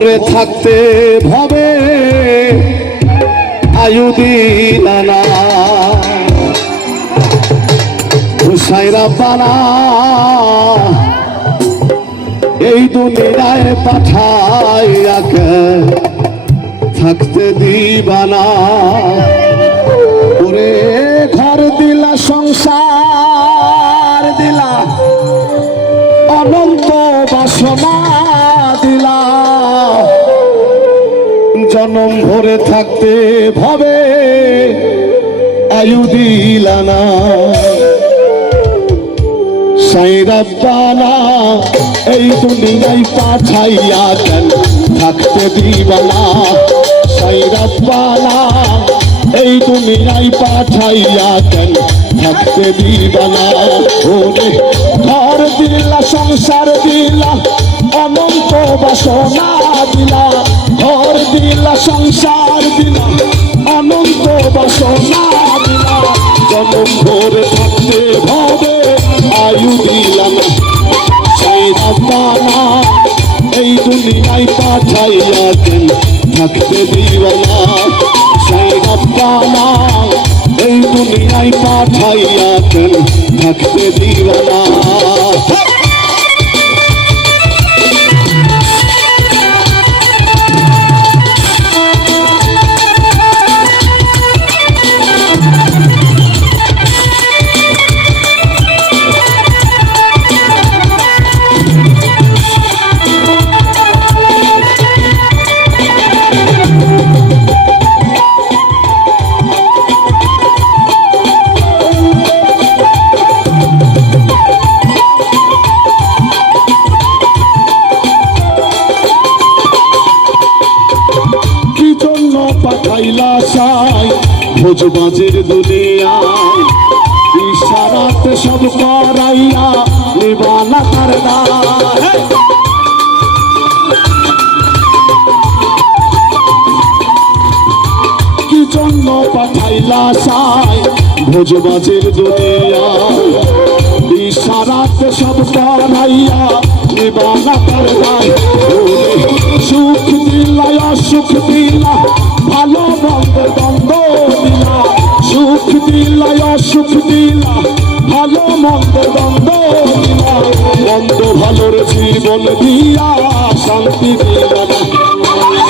থাকতে ভবে আয়ু দিলানা হুসাইরা পানা এই দুনিয়ায় পাঠাইয়াকে থাকতে দিবানা ওরে ঘর দিলা সংসার দিলা অনন্ত বাসনা দিলা জনম ভরে থাকতে ভবে আয়ু দিলানা সাইরাব্বানা এই দুনিয়ায় পাঠাইয়া কেন থাকতে দিবানা সাইরাব্বানা এই দুনিয়ায় পাঠাইয়া কেন থাকতে দিবানা ওরে ঘর দিলা সংসার দিলা অনন্ত বাসনা দিলা ঘর দিলা সংসার দিলা অনন্ত বাসনা দিলা জনম ভরে থাকতে ভবে আয়ু দিলাম সাইরাব্বানা এই দুনিয়ায় পাঠাইয়া কেন থাকতে দিবানা সাইরাব্বানা এই দুনিয়ায় পাঠাইয়া কেন থাকতে দিবানা পাঠাইলা সাই ভোজবাজের দুনিয়ায় ইশারাতে সব করাইয়া নিবানা করদা কি জন্য পাঠাইলা সাই ভোজবাজের দুনিয়ায় ইশারাতে সব করাইয়া নিবানা করদা সুখ দিলা অসুখ দিলা ভালো মন্দ দ্বন্দ্ব দিলা সুখ দিলা অসুখ দিলা ভালো মন্দ দ্বন্দ্ব দিলা মন্দ ভালোর জীবন দিয়া শান্তি দিলা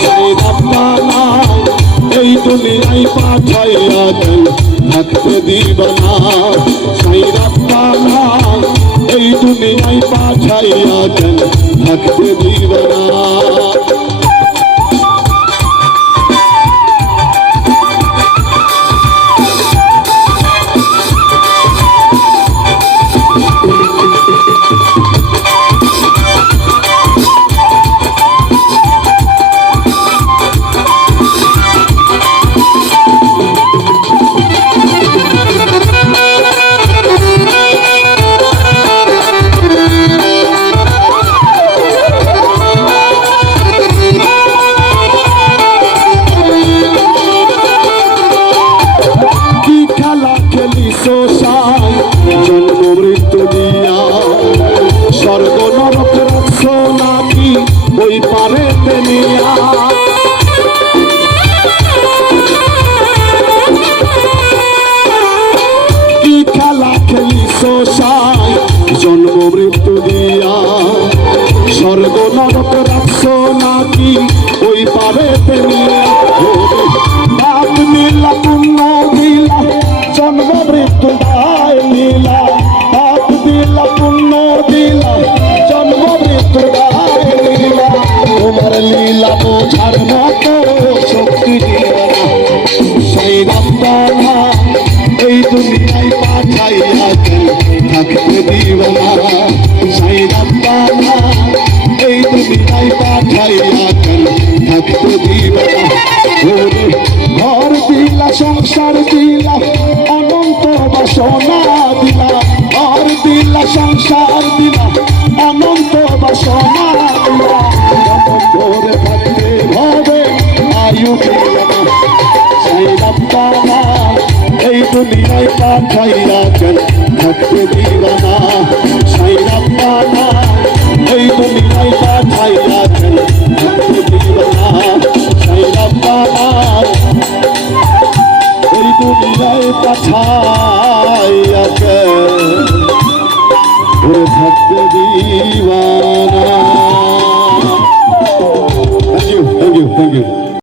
সাইরাব্বানা এই দুনিয়ায় পাঠাইয়া কেন থাকতে দিবানা সাইরাব্বানা এই দুনিয়ায় পাঠাইয়া কেন থাকতে দিবানা জন্ম মৃত্যু দিয়া স্বর্গ নরক রাখছ নাকি ওই পারে নিয়া কি খেলা খেলিস সাই জন্ম মৃত্যু দিয়া স্বর্গ নরক রাখছ নাকি ওই পারে নিয়া পাপ নীলা পুণ্য দিলা জন্ম মৃত্যু দায় নীলা পাপ দিলা পুণ্য দিলা জন্ম মৃত্যু দায় নীলা তোমার লীলা বোঝার মতো শক্তি দিলা সাইরাব্বানা এই দুনিয়ায় পাঠাইয়া কেন থাকতে দিবানা সাইরাব্বানা এই দুনিয়ায় পাঠাইয়া কেন থাকতে দিবানা ঘর দিলা সংসার দিলা অনন্ত বাসনা দিলা ঘর দিলা সংসার দিলা অনন্ত বাসনা দিলা জনম ভরে থাকতে ভবে আয়ু দিলানা সাইরাব্বানা এই দুনিয়ায় পাঠাইয়া কেন থাকতে দিবানা সাইরাব্বানা এই দুনিয়ায় পাঠাইয়া কেন থাকতে দুনিয়ায় পাঠাইয়া ওরে থাকতে